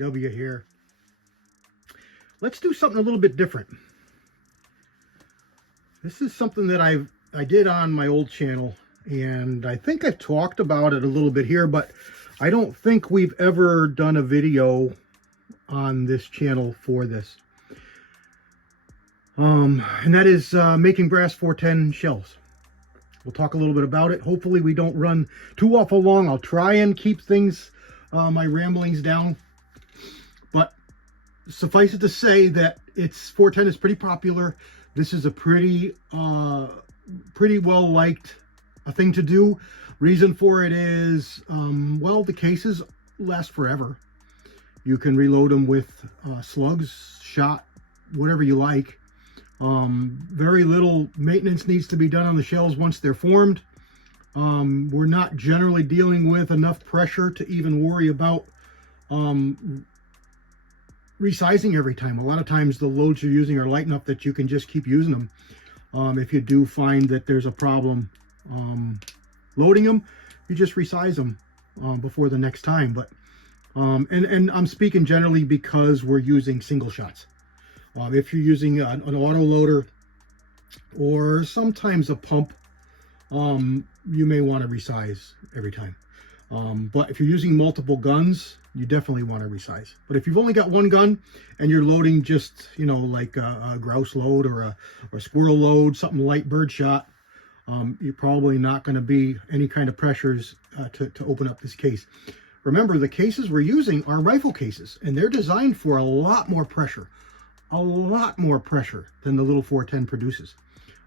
DW here. Let's do something a little bit different. This is something that I did on my old channel, and I think I've talked about it a little bit here, but I don't think we've ever done a video on this channel for this. And that is making brass 410 shells. We'll talk a little bit about it. Hopefully we don't run too awful long. I'll try and keep things, my ramblings down. But suffice it to say that 410 is pretty popular. This is a pretty well liked thing to do. Reason for it is, well, the cases last forever. You can reload them with slugs, shot, whatever you like. Very little maintenance needs to be done on the shells once they're formed. We're not generally dealing with enough pressure to even worry about resizing every time. A lot of times the loads you're using are light enough that you can just keep using them. If you do find that there's a problem loading them, you just resize them before the next time. But and I'm speaking generally because we're using single shots. If you're using an auto loader or sometimes a pump, you may want to resize every time. But if you're using multiple guns, you definitely want to resize. But if you've only got one gun and you're loading just, you know, like a grouse load or a squirrel load, something light bird shot, you're probably not going to be any kind of pressures to open up this case. Remember, the cases we're using are rifle cases, and they're designed for a lot more pressure than the little 410 produces.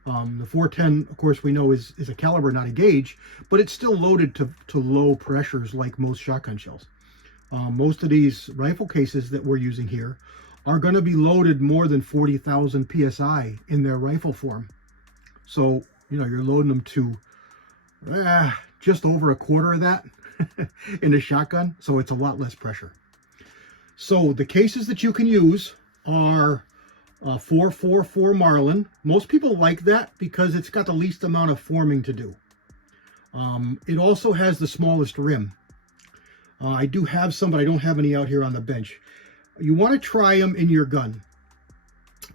The 410, of course, we know is a caliber, not a gauge, but it's still loaded to low pressures like most shotgun shells. Most of these rifle cases that we're using here are going to be loaded more than 40,000 PSI in their rifle form. So, you know, you're loading them to just over a quarter of that in a shotgun, so it's a lot less pressure. So the cases that you can use are 444 Marlin. Most people like that because it's got the least amount of forming to do. It also has the smallest rim. I do have some, but I don't have any out here on the bench. You want to try them in your gun.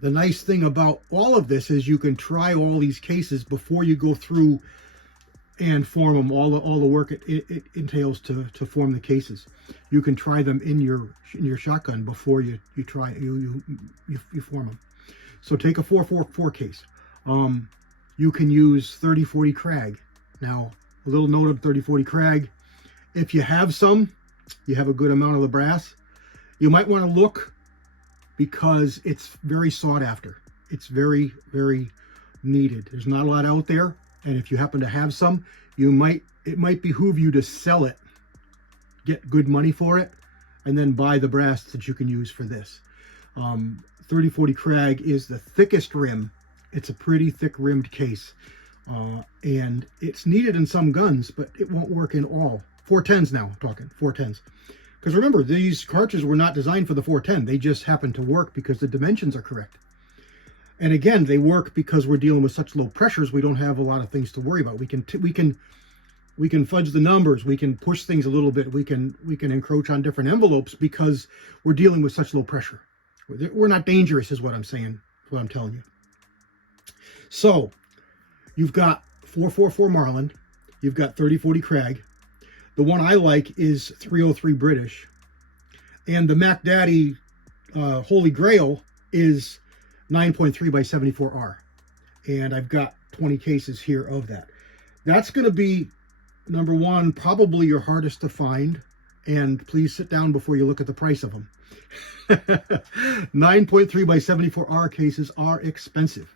The nice thing about all of this is you can try all these cases before you go through and form them, all the work it entails to form the cases. You can try them in your shotgun before you form them. So take a 444 case. You can use 30-40 Krag. Now, a little note of 30-40 Krag. If you have some, you have a good amount of the brass, you might want to look because it's very sought after. It's very, very needed. There's not a lot out there. And if you happen to have some, it might behoove you to sell it, get good money for it, and then buy the brass that you can use for this. 30-40 Krag is the thickest rim. It's a pretty thick rimmed case. And it's needed in some guns, but it won't work in all. 410s now, I'm talking 410s. Because remember, these cartridges were not designed for the 410. They just happen to work because the dimensions are correct. And again, they work because we're dealing with such low pressures. We don't have a lot of things to worry about. We can fudge the numbers. We can push things a little bit. We can encroach on different envelopes because we're dealing with such low pressure. We're not dangerous, is what I'm saying. What I'm telling you. So you've got 444 Marlin. You've got 30-40 Krag. The one I like is 303 British, and the Mac Daddy Holy Grail is 9.3 by 74R, and I've got 20 cases here of that. That's going to be, number one, probably your hardest to find, and please sit down before you look at the price of them. 9.3 by 74R cases are expensive.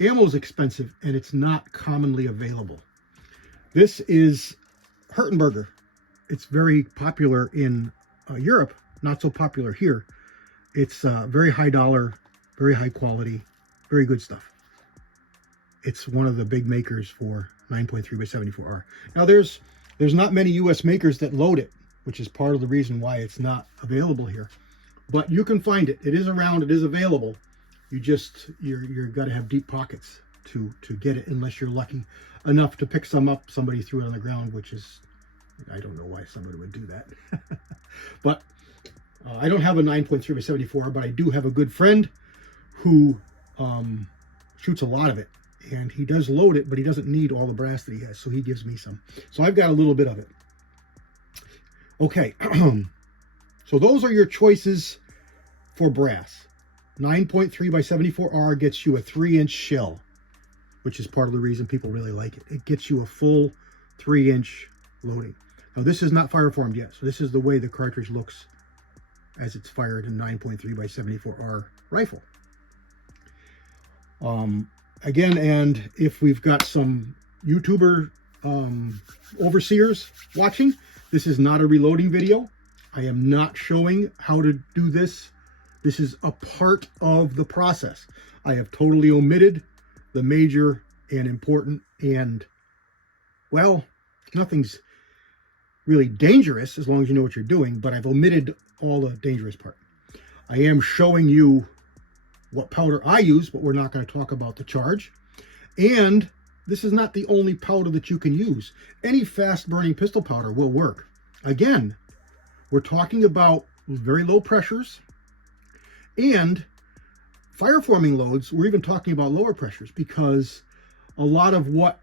Ammo's expensive, and it's not commonly available. This is Hertenberger. It's very popular in Europe, not so popular here. It's very high dollar, very high quality, very good stuff. It's one of the big makers for 9.3 by 74R. Now there's not many US makers that load it, which is part of the reason why it's not available here. But you can find it. It is around, it is available. You're got to have deep pockets to get it, unless you're lucky enough to pick some up. Somebody threw it on the ground, which is, I don't know why somebody would do that. But I don't have a 9.3 by 74, but I do have a good friend who shoots a lot of it. And he does load it, but he doesn't need all the brass that he has, so he gives me some. So I've got a little bit of it. Okay, so those are your choices for brass. 9.3 by 74R gets you a 3-inch shell, which is part of the reason people really like it. It gets you a full 3-inch loading. Now this is not fire formed yet, so this is the way the cartridge looks as it's fired in 9.3 by 74R rifle. Again, and if we've got some YouTuber overseers watching, this is not a reloading video. I am not showing how to do this. This is a part of the process. I have totally omitted the major and important and, well, nothing's really dangerous as long as you know what you're doing, but I've omitted all the dangerous part. I am showing you what powder I use, but we're not going to talk about the charge. And this is not the only powder that you can use. Any fast burning pistol powder will work. Again, we're talking about very low pressures and fire forming loads. We're even talking about lower pressures, because a lot of what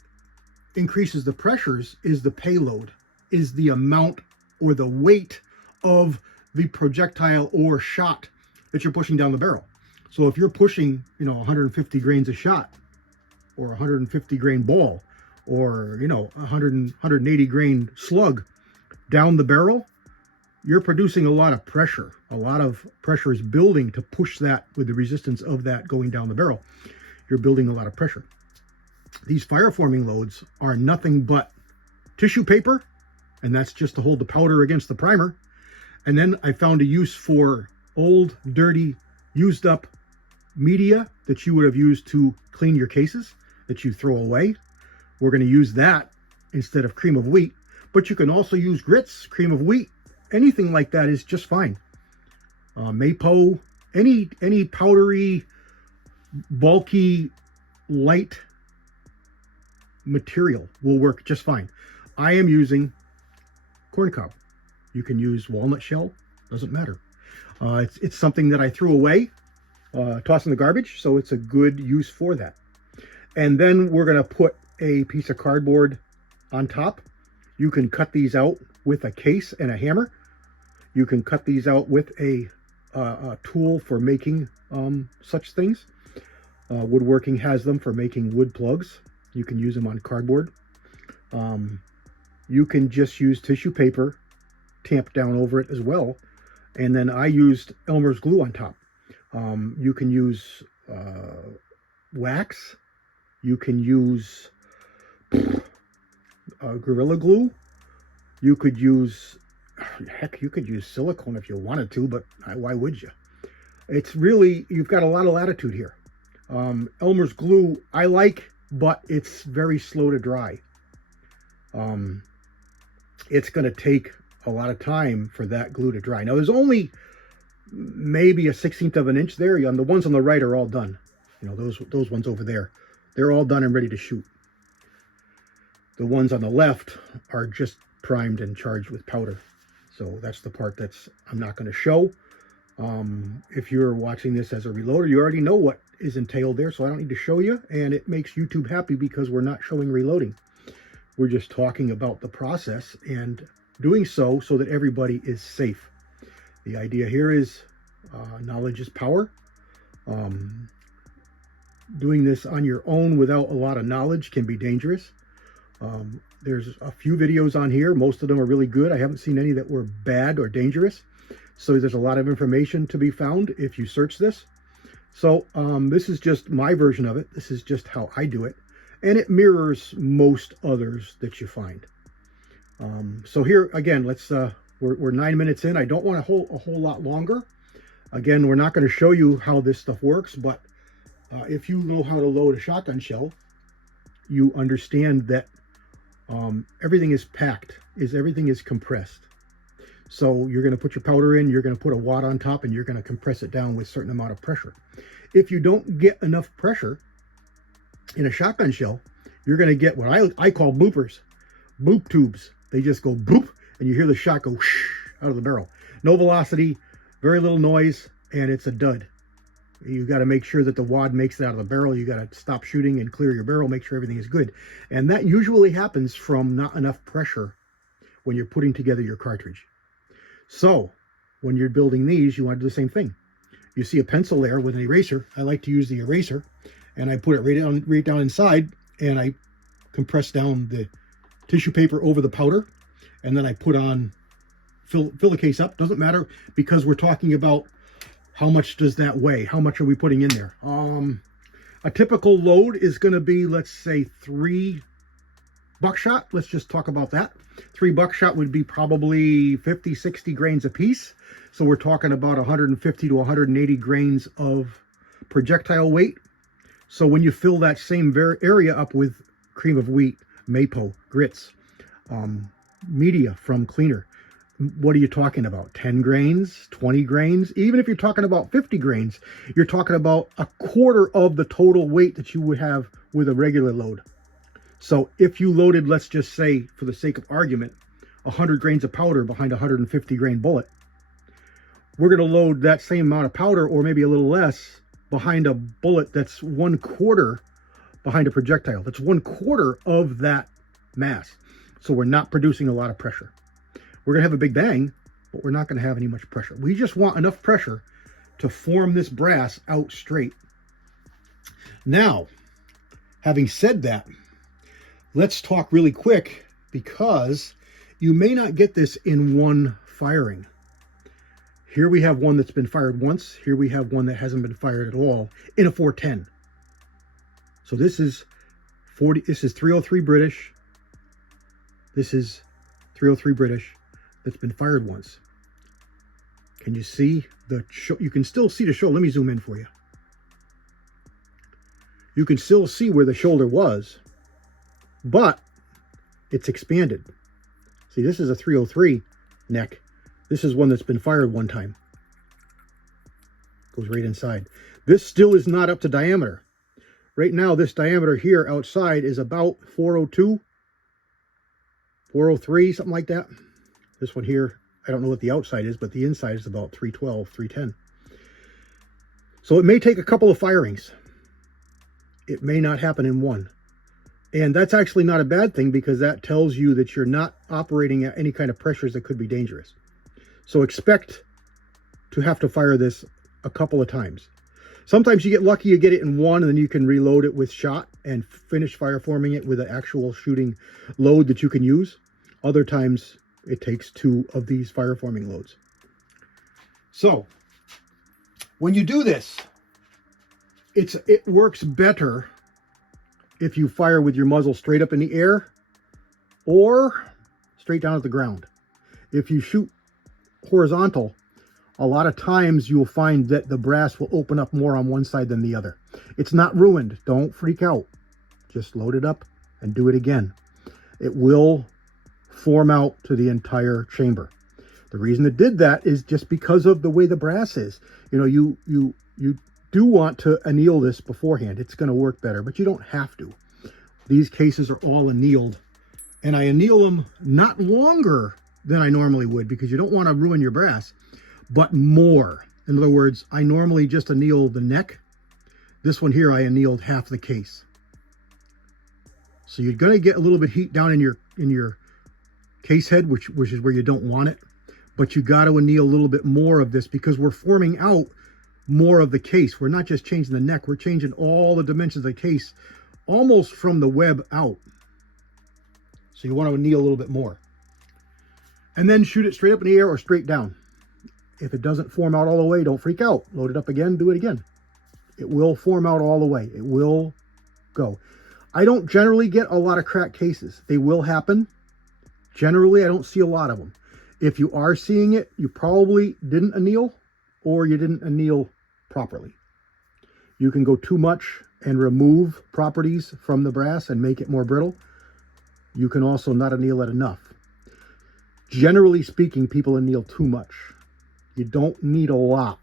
increases the pressures is the payload, is the amount or the weight of the projectile or shot that you're pushing down the barrel. So if you're pushing, 150 grains a shot, or 150 grain ball, or 180 grain slug down the barrel, you're producing a lot of pressure. A lot of pressure is building to push that with the resistance of that going down the barrel. You're building a lot of pressure. These fire forming loads are nothing but tissue paper, and that's just to hold the powder against the primer. And then I found a use for old, dirty, used up media that you would have used to clean your cases that you throw away. We're going to use that instead of cream of wheat, but you can also use grits, cream of wheat, anything like that is just fine. Mapo, any powdery, bulky, light material will work just fine. I am using corn cob. You can use walnut shell, doesn't matter. It's something that I threw away, toss in the garbage, so it's a good use for that. And then we're going to put a piece of cardboard on top. You can cut these out with a case and a hammer. You can cut these out with a tool for making such things. Woodworking has them for making wood plugs. You can use them on cardboard. You can just use tissue paper, tamp down over it as well. And then I used Elmer's glue on top. You can use wax. You can use Gorilla Glue. You could use, heck, you could use silicone if you wanted to, but why would you? It's really, you've got a lot of latitude here. Elmer's glue I like, but it's very slow to dry. It's going to take a lot of time for that glue to dry. Now there's only maybe a 1/16 of an inch there. The ones on the right are all done. Those ones over there, they're all done and ready to shoot. The ones on the left are just primed and charged with powder. So that's the part that's I'm not going to show. If you're watching this as a reloader, you already know what is entailed there, so I don't need to show you. And it makes YouTube happy because we're not showing reloading. We're just talking about the process and doing so that everybody is safe. The idea here is knowledge is power. Doing this on your own without a lot of knowledge can be dangerous. There's a few videos on here. Most of them are really good. I haven't seen any that were bad or dangerous. So there's a lot of information to be found if you search this. So this is just my version of it. This is just how I do it. And it mirrors most others that you find. So here, again, we're 9 minutes in. I don't want to hold a whole lot longer. Again, we're not going to show you how this stuff works, but if you know how to load a shotgun shell, you understand that everything is packed, everything is compressed. So you're going to put your powder in, you're going to put a wad on top, and you're going to compress it down with a certain amount of pressure. If you don't get enough pressure in a shotgun shell, you're going to get what I call bloopers, boop tubes. They just go boop, and you hear the shot go whoosh out of the barrel. No velocity, very little noise, and it's a dud. You got to make sure that the wad makes it out of the barrel. You got to stop shooting and clear your barrel, make sure everything is good. And that usually happens from not enough pressure when you're putting together your cartridge. So when you're building these, you want to do the same thing. You see a pencil there with an eraser. I like to use the eraser, and I put it right down inside, and I compress down the tissue paper over the powder, and then I put on, fill the case up. Doesn't matter, because we're talking about how much does that weigh? How much are we putting in there? A typical load is going to be, let's say, 3 buckshot. Let's just talk about that. 3 buckshot would be probably 50, 60 grains a piece. So we're talking about 150 to 180 grains of projectile weight. So when you fill that same area up with cream of wheat, mapo, grits, media from cleaner, what are you talking about? 10 grains, 20 grains? Even if you're talking about 50 grains, you're talking about a quarter of the total weight that you would have with a regular load. So if you loaded, let's just say, for the sake of argument, 100 grains of powder behind a 150 grain bullet, we're going to load that same amount of powder, or maybe a little less, behind a bullet that's 1/4 behind a projectile. That's 1/4 of that mass. So we're not producing a lot of pressure. We're going to have a big bang, but we're not going to have any much pressure. We just want enough pressure to form this brass out straight. Now, having said that, let's talk really quick, because you may not get this in one firing. Here we have one that's been fired once. Here we have one that hasn't been fired at all in a 410. So this is 303 British. This is 303 British that's been fired once. Can you see the show? You can still see the shoulder. Let me zoom in for you. You can still see where the shoulder was, but it's expanded. See, this is a 303 neck. This is one that's been fired one time. Goes right inside. This still is not up to diameter. Right now, this diameter here outside is about 402, 403, something like that. This one here, I don't know what the outside is, but the inside is about 312, 310. So it may take a couple of firings. It may not happen in one. And that's actually not a bad thing, because that tells you that you're not operating at any kind of pressures that could be dangerous. So expect to have to fire this a couple of times. Sometimes you get lucky, you get it in one, and then you can reload it with shot and finish fire forming it with an actual shooting load that you can use. Other times it takes 2 of these fire forming loads. So when you do this, it works better if you fire with your muzzle straight up in the air or straight down at the ground. If you shoot horizontal, a lot of times you'll find that the brass will open up more on one side than the other. It's not ruined. Don't freak out. Just load it up and do it again. It will form out to the entire chamber. The reason it did that is just because of the way the brass is. You know, you do want to anneal this beforehand. It's going to work better, but you don't have to. These cases are all annealed, and I anneal them not longer than I normally would, because you don't want to ruin your brass, but more. In other words, I normally just anneal the neck. This one here, I annealed half the case. So you're going to get a little bit heat down in your case head, which is where you don't want it, but you got to anneal a little bit more of this, because we're forming out more of the case. We're not just changing the neck, we're changing all the dimensions of the case, almost from the web out. So you want to anneal a little bit more. And then shoot it straight up in the air or straight down. If it doesn't form out all the way, don't freak out. Load it up again, do it again. It will form out all the way. It will go. I don't generally get a lot of cracked cases. They will happen. Generally, I don't see a lot of them. If you are seeing it, you probably didn't anneal, or you didn't anneal properly. You can go too much and remove properties from the brass and make it more brittle. You can also not anneal it enough. Generally speaking, people anneal too much. You don't need a lot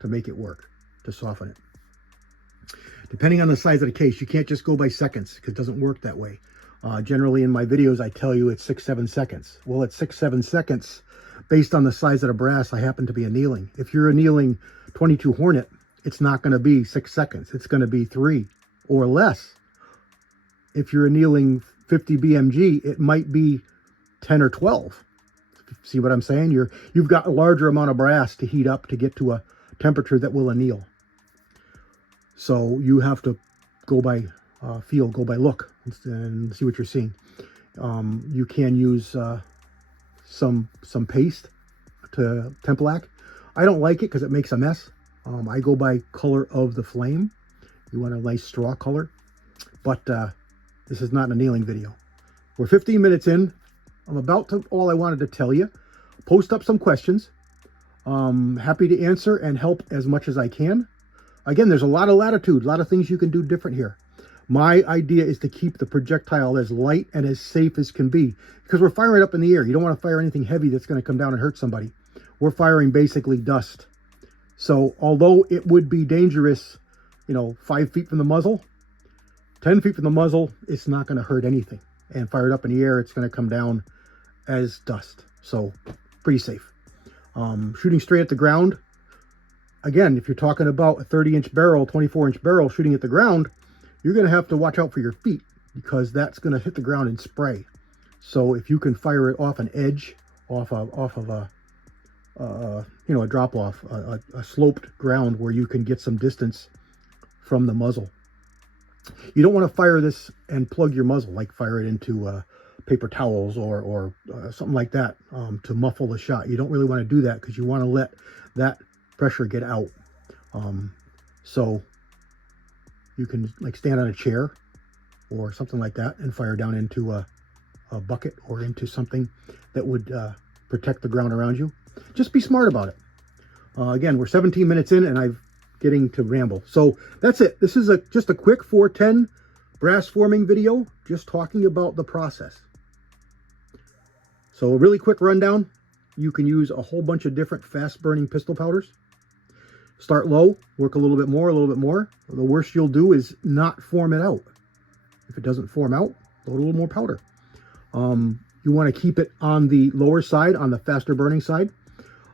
to make it work, to soften it. Depending on the size of the case, you can't just go by seconds, because it doesn't work that way. Generally in my videos, I tell you it's 6-7 seconds. Well, at 6-7 seconds, based on the size of the brass I happen to be annealing. If you're annealing 22 Hornet, it's not going to be 6 seconds. It's going to be 3 or less. If you're annealing 50 BMG, it might be 10 or 12. See what I'm saying? You've got a larger amount of brass to heat up to get to a temperature that will anneal. So you have to go by feel, go by look, and see what you're seeing. You can use some paste to templac. I don't like it because it makes a mess. I go by color of the flame. You want a nice straw color. But this is not an annealing video. We're 15 minutes in. I'm about to all I wanted to tell you. Post up some questions. Happy to answer and help as much as I can. Again, there's a lot of latitude, a lot of things you can do different here. My idea is to keep the projectile as light and as safe as can be, because we're firing up in the air. You don't want to fire anything heavy that's going to come down and hurt somebody. We're firing basically dust. So although it would be dangerous, 5 feet from the muzzle, 10 feet from the muzzle, it's not going to hurt anything. And fired up in the air, it's going to come down as dust. So pretty safe. Shooting straight at the ground. Again, if you're talking about a 30-inch barrel, 24-inch barrel shooting at the ground, you're going to have to watch out for your feet, because that's going to hit the ground and spray. So if you can fire it off an edge, off of a drop off, a sloped ground where you can get some distance from the muzzle. You don't want to fire this and plug your muzzle, like fire it into paper towels or something like that to muffle the shot. You don't really want to do that, because you want to let that pressure get out. So you can stand on a chair or something like that and fire down into a bucket or into something that would protect the ground around you. Just be smart about it. Again, we're 17 minutes in and I'm getting to ramble. So that's it. This is just a quick 410 brass forming video, just talking about the process. So a really quick rundown. You can use a whole bunch of different fast burning pistol powders. Start low, work a little bit more, a little bit more. The worst you'll do is not form it out. If it doesn't form out, load a little more powder. You want to keep it on the lower side, on the faster burning side.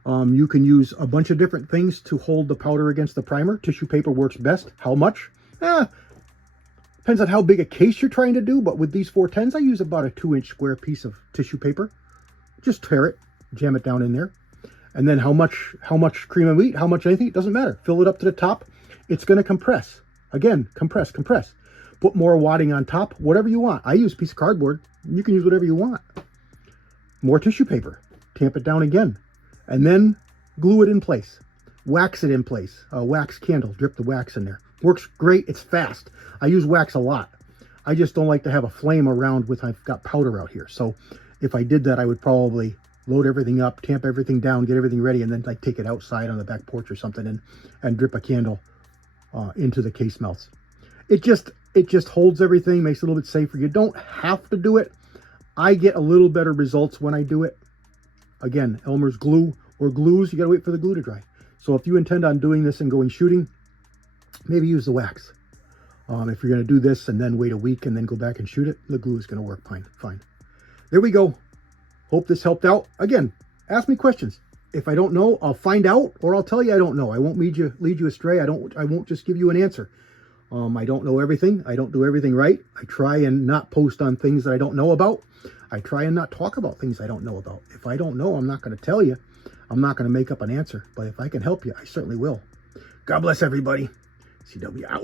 You can use a bunch of different things to hold the powder against the primer. Tissue paper works best. How much? Depends on how big a case you're trying to do, but with these 410s, I use about a 2-inch square piece of tissue paper. Just tear it, jam it down in there. And then how much cream of wheat, how much anything, it doesn't matter. Fill it up to the top. It's going to compress. Again, compress. Put more wadding on top, whatever you want. I use a piece of cardboard. You can use whatever you want. More tissue paper. Tamp it down again. And then glue it in place. Wax it in place. A wax candle. Drip the wax in there. Works great. It's fast. I use wax a lot. I just don't like to have a flame around with, I've got powder out here. So if I did that, I would probably load everything up, tamp everything down, get everything ready, and then take it outside on the back porch or something and drip a candle into the case melts. It just holds everything, makes it a little bit safer. You don't have to do it. I get a little better results when I do it. Again, Elmer's glue or glues, you gotta wait for the glue to dry. So if you intend on doing this and going shooting, maybe use the wax. If you're gonna do this and then wait a week and then go back and shoot it, the glue is gonna work fine. There we go. Hope this helped out. Again, ask me questions. If I don't know, I'll find out, or I'll tell you I don't know. I won't lead you astray. I won't just give you an answer. I don't know everything. I don't do everything right. I try and not post on things that I don't know about. I try and not talk about things I don't know about. If I don't know, I'm not going to tell you. I'm not going to make up an answer. But if I can help you, I certainly will. God bless everybody. CW out.